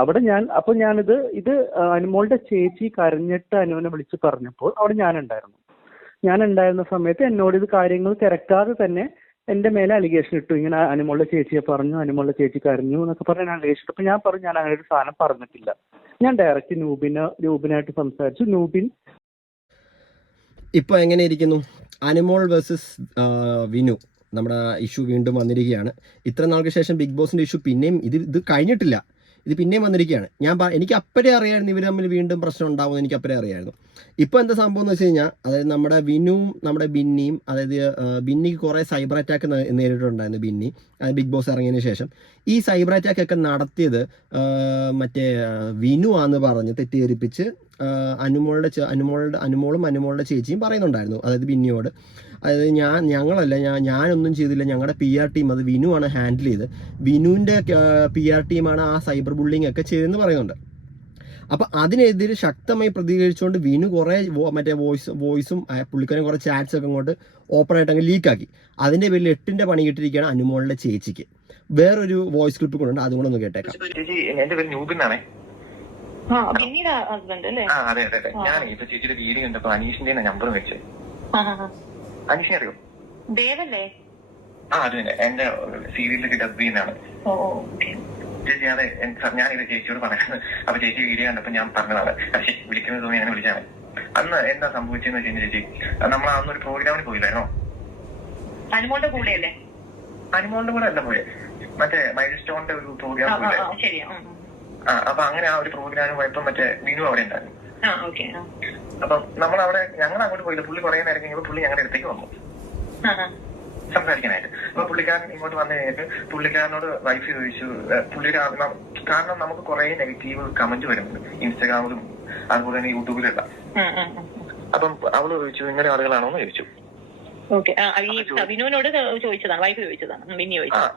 അവിടെ ഞാനിത് അനുമോളുടെ ചേച്ചി കരഞ്ഞിട്ട് അനുവിനെ വിളിച്ച് പറഞ്ഞപ്പോൾ അവിടെ ഞാനുണ്ടായിരുന്ന സമയത്ത് എന്നോട് ഇത് കാര്യങ്ങൾ തിരക്കാതെ തന്നെ എന്റെ മേലെ അലിഗേഷൻ ഇട്ടു. ഇങ്ങനെ അനുമോളുടെ ചേച്ചിയെ പറഞ്ഞു, അനുമോളുടെ ചേച്ചി കരഞ്ഞു എന്നൊക്കെ പറഞ്ഞ് ഞാൻ അലിഗേഷൻ ഇട്ടു. അപ്പൊ ഞാൻ പറഞ്ഞു ഞാൻ അങ്ങനെ ഒരു സാധനം പറഞ്ഞിട്ടില്ല. ഞാൻ ഡയറക്റ്റ് നൂബിനായിട്ട് സംസാരിച്ചു. നൂബിൻ ഇപ്പൊ എങ്ങനെ ഇരിക്കുന്നു? അനുമോൾ വേഴ്സസ് വിനു നമ്മുടെ ഇഷ്യൂ വീണ്ടും വന്നിരിക്കുകയാണ്. ഇത്ര നാൾക്ക് ശേഷം ബിഗ് ബോസിന്റെ ഇഷ്യൂ പിന്നെയും ഇത് കഴിഞ്ഞിട്ടില്ല, ഇത് പിന്നെയും വന്നിരിക്കുകയാണ്. എനിക്ക് അപ്പോഴേ അറിയായിരുന്നു ഇവർ തമ്മിൽ വീണ്ടും പ്രശ്നം ഉണ്ടാവുമെന്ന് എനിക്ക് അപ്പോഴേ അറിയായിരുന്നു. ഇപ്പോൾ എന്താ സംഭവം എന്ന് വെച്ച് കഴിഞ്ഞാൽ, അതായത് നമ്മുടെ വിനുവും നമ്മുടെ ബിന്നിയും, അതായത് ബിന്നിക്ക് കുറേ സൈബർ അറ്റാക്ക് നേരിട്ടുണ്ടായിരുന്നു. ബിന്നി ബിഗ് ബോസ് ഇറങ്ങിയതിന് ശേഷം ഈ സൈബർ അറ്റാക്ക് ഒക്കെ നടത്തിയത് മറ്റേ വിനു ആണെന്ന് പറഞ്ഞ് തെറ്റിദ്ധരിപ്പിച്ച് അനുമോളും അനുമോളുടെ ചേച്ചിയും പറയുന്നുണ്ടായിരുന്നു. അതായത് ബിന്നിയോട്, അതായത് ഞാനൊന്നും ചെയ്തില്ല, ഞങ്ങളുടെ PR ടീം, അത് വിനു ആണ് ഹാൻഡിൽ ചെയ്ത്, വിനുവിൻ്റെ PR ടീമാണ് ആ സൈബർ ബുള്ളിങ് ഒക്കെ ചെയ്തതെന്ന് പറയുന്നുണ്ട്. അപ്പം അതിനെതിരെ ശക്തമായി പ്രതികരിച്ചുകൊണ്ട് വിനു കുറേ മറ്റേ വോയിസും പുള്ളിക്കാരും കുറേ ചാറ്റ്സ് ഒക്കെ അങ്ങോട്ട് ഓപ്പണായിട്ട് അങ്ങ് ലീക്കാക്കി. അതിൻ്റെ പേരിൽ 8ന്റെ പണി കിട്ടിയിരിക്കുകയാണ് അനുമോളുടെ ചേച്ചിക്ക്. വേറൊരു വോയിസ് ക്ലിപ്പ് കൊണ്ടുണ്ട്, അതും കൂടെ ഒന്ന് കേട്ടേക്കാം. എന്റെ പേര് നൂബിനാണേ. അതെ അതെ അതെ. ഞാൻ ഇപ്പൊ ചേച്ചിയുടെ വീഡിയോ കണ്ടപ്പോ അനീഷിന്റെ നമ്പർ വെച്ച്. അനീഷിനെ അറിയോ? ദേവല്ലേ? അത് തന്നെ, എന്റെ സീരിയലിലേക്ക് ഡബ് ചെയ്യുന്നതാണ് ചേച്ചി. അതെ, ഞാനിത് ചേച്ചിയോട് പറയുന്നത്. അപ്പൊ ചേച്ചി വീഡിയോ കണ്ടപ്പോ ഞാൻ പറഞ്ഞതാണ്, പക്ഷേ വിളിക്കുന്നത് തോന്നി അങ്ങനെ വിളിച്ചാണ്. അന്ന് എന്താ സംഭവിച്ചെന്ന് വെച്ചാൽ ചേച്ചി, നമ്മൾ അന്നൊരു പ്രോഗ്രാമിന് പോയില്ലായിരുന്നോ? അനുമോളുടെ കൂടെയല്ലേ? അനുമോളുടെ കൂടെ അല്ല പോയെ, മറ്റേ മൈൽ സ്റ്റോണിന്റെ ഒരു പ്രോഗ്രാം പോയില്ലേ? അപ്പൊ അങ്ങനെ ആ ഒരു പ്രോഗ്രാം പോയപ്പോ മറ്റേ വിനു അവിടെ ഉണ്ടായിരുന്നു. അപ്പൊ ഞങ്ങൾ അങ്ങോട്ട് പോയില്ല. പുള്ളി കുറെ നേരം കഴിഞ്ഞപ്പോ പുള്ളി ഞങ്ങളുടെ അടുത്തേക്ക് വന്നു സംസാരിക്കാനായിട്ട്. അപ്പൊ പുള്ളിക്കാരൻ ഇങ്ങോട്ട് വന്നു കഴിഞ്ഞിട്ട് പുള്ളിക്കാരനോട് വൈഫ് ചോദിച്ചു, കാരണം നമുക്ക് കുറെ നെഗറ്റീവ് കമന്റ് വരുന്നുണ്ട് ഇൻസ്റ്റാഗ്രാമിലും അതുപോലെ തന്നെ യൂട്യൂബിലുള്ള. അപ്പം അവള് ചോദിച്ചു, ഇങ്ങനെ ആളുകളാണോ എന്ന് ചോദിച്ചു. വിനുവിനോട് ചോദിച്ചതാണ്, വൈഫ് ചോദിച്ചതാണ്.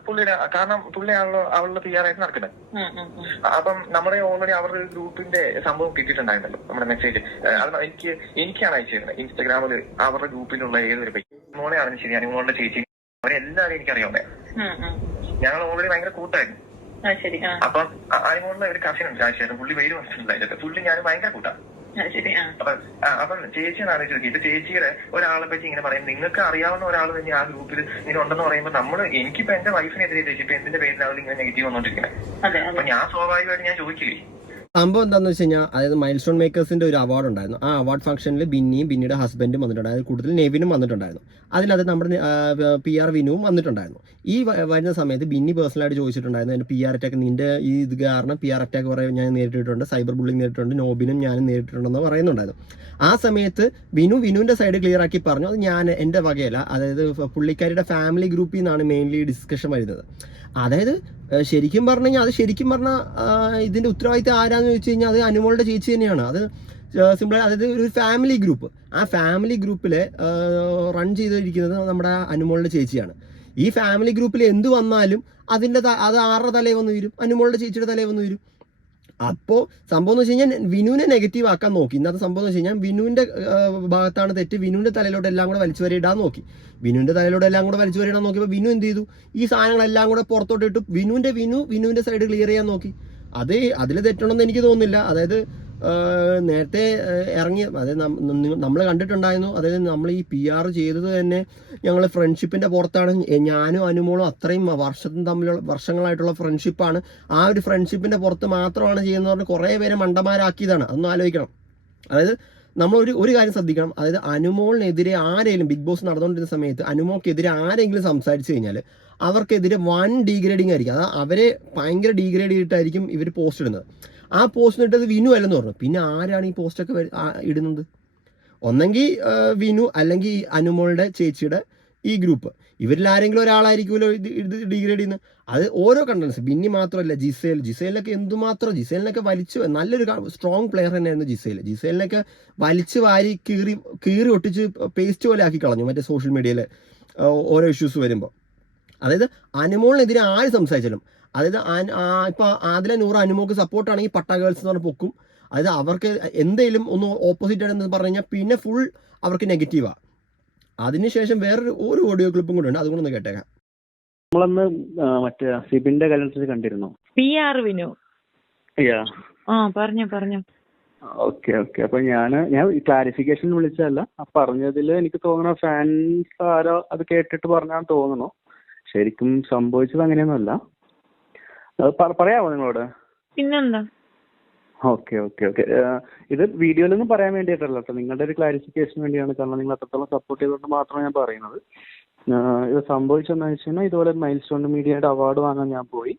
പുള്ളിയുടെ, കാരണം പുള്ളിയാണല്ലോ അവളുടെ PR ആയിട്ട് നടക്കുന്നത്. അപ്പം നമ്മുടെ ഓൾറെഡി അവരുടെ ഗ്രൂപ്പിന്റെ സംഭവം കിട്ടിയിട്ടുണ്ടായിരുന്നല്ലോ, നമ്മുടെ മെസ്സേജ്. അത് എനിക്കാണ് അയച്ചിരുന്നത് ഇൻസ്റ്റാഗ്രാമിൽ. അവരുടെ ഗ്രൂപ്പിലുള്ള ഏതൊരു മോളെയാണെന്ന് ശരി, അനുമോളുടെ ചേച്ചി, അവരെല്ലാവരും എനിക്കറിയാവുന്നേ. ഞങ്ങൾ ഓൾറെഡി ഭയങ്കര കൂട്ടായിരുന്നു. അപ്പം അനുമോളുടെ ഒരു കസിൻ ഉണ്ട് രാജശേഖരൻ, പുള്ളി വെയിൽ വന്നിട്ടുണ്ടായിരുന്നു. പുള്ളി ഞാൻ ഭയങ്കര കൂട്ടാണ്. അപ്പം ചേച്ചിയാണ് ആലോചിച്ച് ഇപ്പൊ ചേച്ചിയുടെ ഒരാളെ പറ്റി ഇങ്ങനെ പറയും, നിങ്ങൾക്ക് അറിയാവുന്ന ഒരാൾ തന്നെ ആ ഗ്രൂപ്പിൽ ഇങ്ങനെ ഉണ്ടെന്ന് പറയുമ്പോൾ എനിക്കിപ്പോ എന്റെ വൈഫിനെതിരെ ചേച്ചി ഇപ്പൊ എന്തിന്റെ പേരിലാണ് ഇങ്ങനെ നെഗറ്റീവ് വന്നോണ്ടിരിക്കുന്നത്? അപ്പൊ ഞാൻ സ്വാഭാവികമായിട്ട് ഞാൻ ചോദിക്കില്ലേ. സംഭവം എന്താണെന്ന് വെച്ച് കഴിഞ്ഞാൽ, അതായത് മൈൽ സ്റ്റോൺ മേക്കേഴ്സിന്റെ ഒരു അവാർഡ് ഉണ്ടായിരുന്നു. ആ അവാർഡ് ഫംഗ്ഷനിൽ ബിന്നിയുടെ ഹസ്ബൻഡും വന്നിട്ടുണ്ടായിരുന്നു, കൂടുതൽ നെവിനും വന്നിട്ടുണ്ടായിരുന്നു. അതിനകത്ത് നമ്മുടെ PR വിനുവും വന്നിട്ടുണ്ടായിരുന്നു. ഈ വരുന്ന സമയത്ത് ബിന്നി പേഴ്സണലായിട്ട് ചോദിച്ചിട്ടുണ്ടായിരുന്നു, എൻ്റെ PR അറ്റാക്ക് നിന്റെ ഈ ഇത് കാരണം PR അറ്റാക്ക് കുറേ ഞാൻ നേരിട്ടിട്ടുണ്ട്, സൈബർ ബുള്ളിങ് നേരിട്ടിട്ടുണ്ട്, നോബിനും ഞാനും നേരിട്ടിട്ടുണ്ടെന്ന് പറയുന്നുണ്ടായിരുന്നു. ആ സമയത്ത് വിനുവിൻ്റെ സൈഡ് ക്ലിയർ ആക്കി പറഞ്ഞു, അത് എൻ്റെ വകയല്ല, അതായത് പുള്ളിക്കാരിയുടെ ഫാമിലി ഗ്രൂപ്പിൽ നിന്നാണ് മെയിൻലി ഡിസ്കഷൻ വരുന്നത്. അതായത് ശരിക്കും പറഞ്ഞു കഴിഞ്ഞാൽ, അത് ശരിക്കും പറഞ്ഞാൽ ഇതിൻ്റെ ഉത്തരവാദിത്തം ആരാന്ന് ചോദിച്ചു കഴിഞ്ഞാൽ അത് അനുമോളുടെ ചേച്ചി തന്നെയാണ്. അത് സിമ്പിൾ, അതായത് ഒരു ഫാമിലി ഗ്രൂപ്പ്, ആ ഫാമിലി ഗ്രൂപ്പിൽ റൺ ചെയ്തിരിക്കുന്നത് നമ്മുടെ അനുമോളുടെ ചേച്ചിയാണ്. ഈ ഫാമിലി ഗ്രൂപ്പിൽ എന്ത് വന്നാലും അത് ആരുടെ തലയിൽ വന്ന് വരും? അനുമോളുടെ ചേച്ചിയുടെ തലയിൽ വന്ന് വരും. അപ്പോൾ സംഭവം എന്ന് വെച്ച് കഴിഞ്ഞാൽ വിനുവിനെ നെഗറ്റീവ് ആക്കാൻ നോക്കി. ഇന്നത്തെ സംഭവം എന്ന് വെച്ച് കഴിഞ്ഞാൽ വിനുവിൻ്റെ ഭാഗത്താണ് തെറ്റ്, വിനുവിൻ്റെ തലയിലോട്ട് എല്ലാം കൂടെ വലിച്ചു വരിയിടാൻ നോക്കി. വിനുവിൻ്റെ തലയിലോട്ട് എല്ലാം കൂടെ വലിച്ചു വരിയിടാൻ നോക്കിയപ്പോൾ വിനു എന്ത് ചെയ്തു? ഈ സാധനങ്ങളെല്ലാം കൂടെ പുറത്തോട്ട് ഇട്ടു വിനുവിൻ്റെ സൈഡ് ക്ലിയർ ചെയ്യാൻ നോക്കി. അതിൽ തെറ്റുണ്ടെന്ന് എനിക്ക് തോന്നുന്നില്ല. അതായത് നേരത്തെ ഇറങ്ങി, അതായത് നമ്മൾ കണ്ടിട്ടുണ്ടായിരുന്നു, അതായത് നമ്മൾ ഈ PR ചെയ്തത് തന്നെ ഞങ്ങൾ ഫ്രണ്ട്ഷിപ്പിൻ്റെ പുറത്താണ്. ഞാനും അനുമോളും അത്രയും വർഷങ്ങളായിട്ടുള്ള ഫ്രണ്ട്ഷിപ്പാണ്. ആ ഒരു ഫ്രണ്ട്ഷിപ്പിൻ്റെ പുറത്ത് മാത്രമാണ് ചെയ്യുന്നത് പറഞ്ഞ് കുറേ പേരെ മണ്ടന്മാരാക്കിയതാണ്. അതൊന്നും ആലോചിക്കണം. അതായത് നമ്മൾ ഒരു കാര്യം ശ്രദ്ധിക്കണം. അതായത് അനുമോളിനെതിരെ ആരെങ്കിലും ബിഗ് ബോസ് നടന്നുകൊണ്ടിരുന്ന സമയത്ത് അനുമോൾക്കെതിരെ ആരെങ്കിലും സംസാരിച്ചു കഴിഞ്ഞാൽ അവർക്കെതിരെ വൺ ഡീഗ്രേഡിങ് ആയിരിക്കും. അതായത് അവരെ ഭയങ്കര ഡീഗ്രേഡ് ചെയ്തിട്ടായിരിക്കും ഇവർ പോസ്റ്റ് ഇടുന്നത്. ആ പോസ്റ്റ് ഇട്ടത് വിനു അല്ലെന്ന് പറഞ്ഞു. പിന്നെ ആരാണ് ഈ പോസ്റ്റൊക്കെ ഇടുന്നത്? ഒന്നെങ്കിൽ വിനു, അല്ലെങ്കിൽ അനുമോളുടെ ചേച്ചിയുടെ ഈ ഗ്രൂപ്പ്. ഇവരിൽ ആരെങ്കിലും ഒരാളായിരിക്കുമല്ലോ ഇത് ഡീഗ്രേഡ് ചെയ്യുന്നത്. അത് ഓരോ കണ്ടൻസ്. ബിന്നി മാത്രമല്ല, ജിസേലിനൊക്കെ എന്തുമാത്രം, ജിസേലിനൊക്കെ നല്ലൊരു സ്ട്രോങ് പ്ലെയർ തന്നെയായിരുന്നു ജിസേലിനൊക്കെ വലിച്ചു വാരി കീറി ഒട്ടിച്ച് പേസ്റ്റ് പോലെ ആക്കി കളഞ്ഞു മറ്റേ സോഷ്യൽ മീഡിയയിൽ ഓരോ ഇഷ്യൂസ് വരുമ്പോൾ. അതായത് അനുമോളിനെതിരെ ആര് സംസാരിച്ചാലും, അതായത് ഇപ്പോൾ ആദില നൂറ് അനുമോൾക്ക് സപ്പോർട്ടാണെങ്കിൽ പട്ട ഗേൾസ് എന്ന് പറഞ്ഞാൽ പൊക്കും. അതായത് അവർക്ക് എന്തെങ്കിലും ഒന്ന് ഓപ്പോസിറ്റ് ആണെന്ന് പറഞ്ഞു കഴിഞ്ഞാൽ പിന്നെ ഫുൾ അവർക്ക് നെഗറ്റീവാണ്. അതിനുശേഷം വേറൊരു ഓഡിയോ ക്ലിപ്പും കൂടെ ഉണ്ട്, അതുകൊണ്ടൊന്ന് കേട്ടേക്കാം. നമ്മളന്ന് മറ്റേ സിബിന്റെ കല്യാണത്തിൽ കണ്ടിരുന്നു. PR വിനു യാ പറഞ്ഞോ. Okay okay. അപ്പൊ ഞാൻ ക്ലാരിഫിക്കേഷൻ വിളിച്ചതല്ല, പറഞ്ഞതിൽ എനിക്ക് തോന്നുന്നു ഫാൻസ് ആരോ അത് കേട്ടിട്ട് പറഞ്ഞാന്ന് തോന്നുന്നു. ശരിക്കും സംഭവിച്ചത് അങ്ങനെയൊന്നുമല്ല. അത് പറയാമോ നിങ്ങളോട്? പിന്നെന്താ? Okay okay okay. ഇത് വീഡിയോയിലൊന്നും പറയാൻ വേണ്ടിയിട്ടല്ല കേട്ടോ, നിങ്ങളുടെ ഒരു ക്ലാരിഫിക്കേഷൻ വേണ്ടിയാണ്. കാരണം നിങ്ങൾ അത്രത്തോളം സപ്പോർട്ട് ചെയ്തുകൊണ്ട് മാത്രമാണ് ഞാൻ പറയുന്നത്. ഇത് സംഭവിച്ചെന്ന് വെച്ച് കഴിഞ്ഞാൽ ഇതുപോലെ മൈൽ സ്റ്റോൺ മീഡിയയുടെ അവാർഡ് വാങ്ങാൻ ഞാൻ പോയി.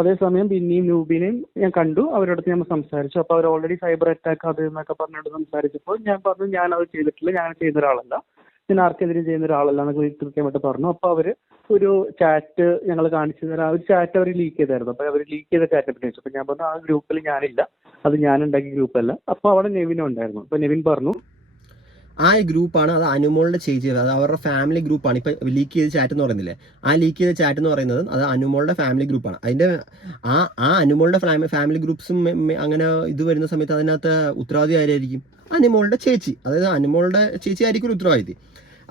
അതേസമയം പിന്നെയും നൂബിനെയും ഞാൻ കണ്ടു, അവരോടത്ത് ഞാൻ സംസാരിച്ചു. അപ്പോൾ അവർ ഓൾറെഡി സൈബർ അറ്റാക്ക് അത് എന്നൊക്കെ പറഞ്ഞിട്ട് സംസാരിച്ചപ്പോൾ ഞാൻ പറഞ്ഞു ഞാനത് ചെയ്തിട്ടില്ല, ഞാൻ ചെയ്യുന്ന ഒരാളല്ല, ഞാൻ ആർക്കെതിരെ ചെയ്യുന്ന ഒരാളല്ല എന്നൊക്കെ കൃത്യമായിട്ട് പറഞ്ഞു. അപ്പോൾ അവർ ഒരു ചാറ്റ് ഞങ്ങൾ കാണിച്ചു തരാം, ഒരു ചാറ്റ് അവർ ലീക്ക് ചെയ്തായിരുന്നു. അപ്പോൾ അവർ ലീക്ക് ചെയ്ത ചാറ്റ് പറ്റി ചോദിച്ചു. അപ്പോൾ ഞാൻ പറഞ്ഞു ആ ഗ്രൂപ്പിൽ ഞാനില്ല, അത് ഞാൻ ഉണ്ടാക്കിയ ഗ്രൂപ്പല്ല. അപ്പോൾ അവിടെ നെവിനും ഉണ്ടായിരുന്നു. അപ്പോൾ നെവിൻ പറഞ്ഞു ആ ഗ്രൂപ്പാണ്, അത് അനുമോളുടെ ചേച്ചി, അത് അവരുടെ ഫാമിലി ഗ്രൂപ്പാണ്. ഇപ്പം ലീക്ക് ചെയ്ത ചാറ്റ് എന്ന് പറയുന്നില്ലേ, ആ ലീക്ക് ചെയ്ത ചാറ്റ് എന്ന് പറയുന്നത് അത് അനുമോളുടെ ഫാമിലി ഗ്രൂപ്പാണ്. അതിൻ്റെ ആ അനുമോളുടെ ഫാമിലി ഗ്രൂപ്പ്സും അങ്ങനെ ഇത് വരുന്ന സമയത്ത് അതിനകത്ത് ഉത്തരവാദി ആരായിരിക്കും? അനുമോളുടെ ചേച്ചി. അതായത് അനുമോളുടെ ചേച്ചി ആയിരിക്കും ഒരു ഉത്തരവാദിത്തി.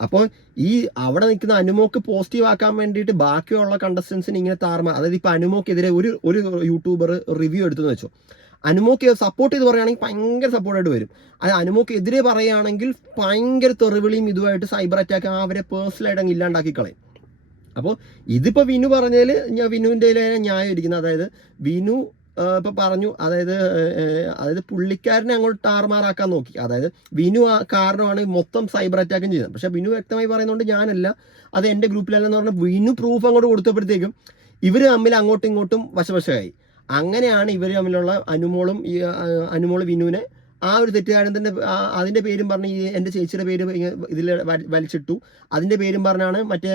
അപ്പോൾ ഈ അവിടെ നിൽക്കുന്ന അനുമോക്ക് പോസിറ്റീവ് ആക്കാൻ വേണ്ടിയിട്ട് ബാക്കിയുള്ള കണ്ടസ്റ്റൻസിന് ഇങ്ങനെ അതായത് ഇപ്പം അനുമോക്കെതിരെ ഒരു യൂട്യൂബർ റിവ്യൂ എടുത്തെന്ന് വെച്ചോ, അനുമോക്ക് സപ്പോർട്ട് ചെയ്ത് പറയുകയാണെങ്കിൽ ഭയങ്കര സപ്പോർട്ടായിട്ട് വരും. അത് അനുമോക്ക് എതിരെ പറയുകയാണെങ്കിൽ ഭയങ്കര തെറിവിളിയും ഇതുമായിട്ട് സൈബർ അറ്റാക്ക് അവരെ പേഴ്സണലായിട്ട് അങ്ങ് ഇല്ലാണ്ടാക്കി കളയും. അപ്പോൾ ഇതിപ്പോൾ വിനു പറഞ്ഞതിൽ വിനുവിൻ്റെ ന്യായം ഇരിക്കുന്നത്, അതായത് വിനു ഇപ്പം പറഞ്ഞു, അതായത് പുള്ളിക്കാരനെ അങ്ങോട്ട് ടാർമാറാക്കാൻ നോക്കി. അതായത് വിനു ആ കാരണമാണ് മൊത്തം സൈബർ അറ്റാക്കും ചെയ്തത്. പക്ഷേ വിനു വ്യക്തമായി പറയുന്നതുകൊണ്ട് ഞാനല്ല, അത് എൻ്റെ ഗ്രൂപ്പിലല്ലെന്ന് പറഞ്ഞാൽ വിനു പ്രൂഫ് അങ്ങോട്ട് കൊടുത്തപ്പോഴത്തേക്കും ഇവർ തമ്മിൽ അങ്ങോട്ടും ഇങ്ങോട്ടും വശവശമായി. അങ്ങനെയാണ് ഇവർ തമ്മിലുള്ള അനുമോള് വിനുവിനെ ആ ഒരു തെറ്റുകാരൻ്റെ അതിൻ്റെ പേരും പറഞ്ഞ് എൻ്റെ ചേച്ചിയുടെ പേര് ഇതിൽ വലിച്ചിട്ടു. അതിൻ്റെ പേരും പറഞ്ഞാണ് മറ്റേ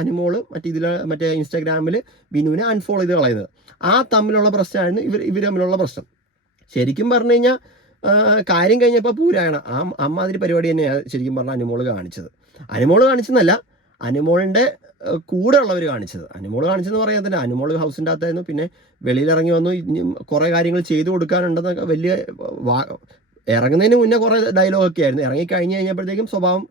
അനുമോള് മറ്റേ ഇൻസ്റ്റാഗ്രാമിൽ വിനുവിനെ അൺഫോളോ ചെയ്ത് കളയുന്നത്. ആ തമ്മിലുള്ള പ്രശ്നമായിരുന്നു ഇവർ തമ്മിലുള്ള പ്രശ്നം. ശരിക്കും പറഞ്ഞു കഴിഞ്ഞാൽ കാര്യം കഴിഞ്ഞപ്പോൾ പൂരായണം ആ അമ്മാതിരി പരിപാടി തന്നെയാണ് ശരിക്കും പറഞ്ഞാൽ അനുമോള് കാണിച്ചെന്നല്ല, അനുമോളിൻ്റെ കൂടെ ഉള്ളവർ കാണിച്ചത്. അനുമോള് കാണിച്ചെന്ന് പറയാൻ തന്നെ അനുമോള് ഹൗസിൻ്റെ അകത്തായിരുന്നു. പിന്നെ വെളിയിലിറങ്ങി വന്നു, കുറേ കാര്യങ്ങൾ ചെയ്തു കൊടുക്കാനുണ്ടെന്നൊക്കെ വലിയ ഇറങ്ങുന്നതിന് മുന്നേ കുറേ ഡയലോഗൊക്കെ ആയിരുന്നു. ഇറങ്ങി കഴിഞ്ഞപ്പോഴത്തേക്കും സ്വഭാവം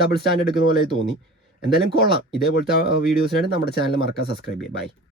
ഡബിൾ സ്റ്റാൻഡ് എടുക്കുന്ന പോലെ തോന്നി. എന്തായാലും കൊള്ളാം. ഇതേപോലത്തെ വീഡിയോസിനായിട്ട് നമ്മുടെ ചാനൽ മറക്കാൻ സബ്സ്ക്രൈബ് ചെയ്യുക. ബൈ.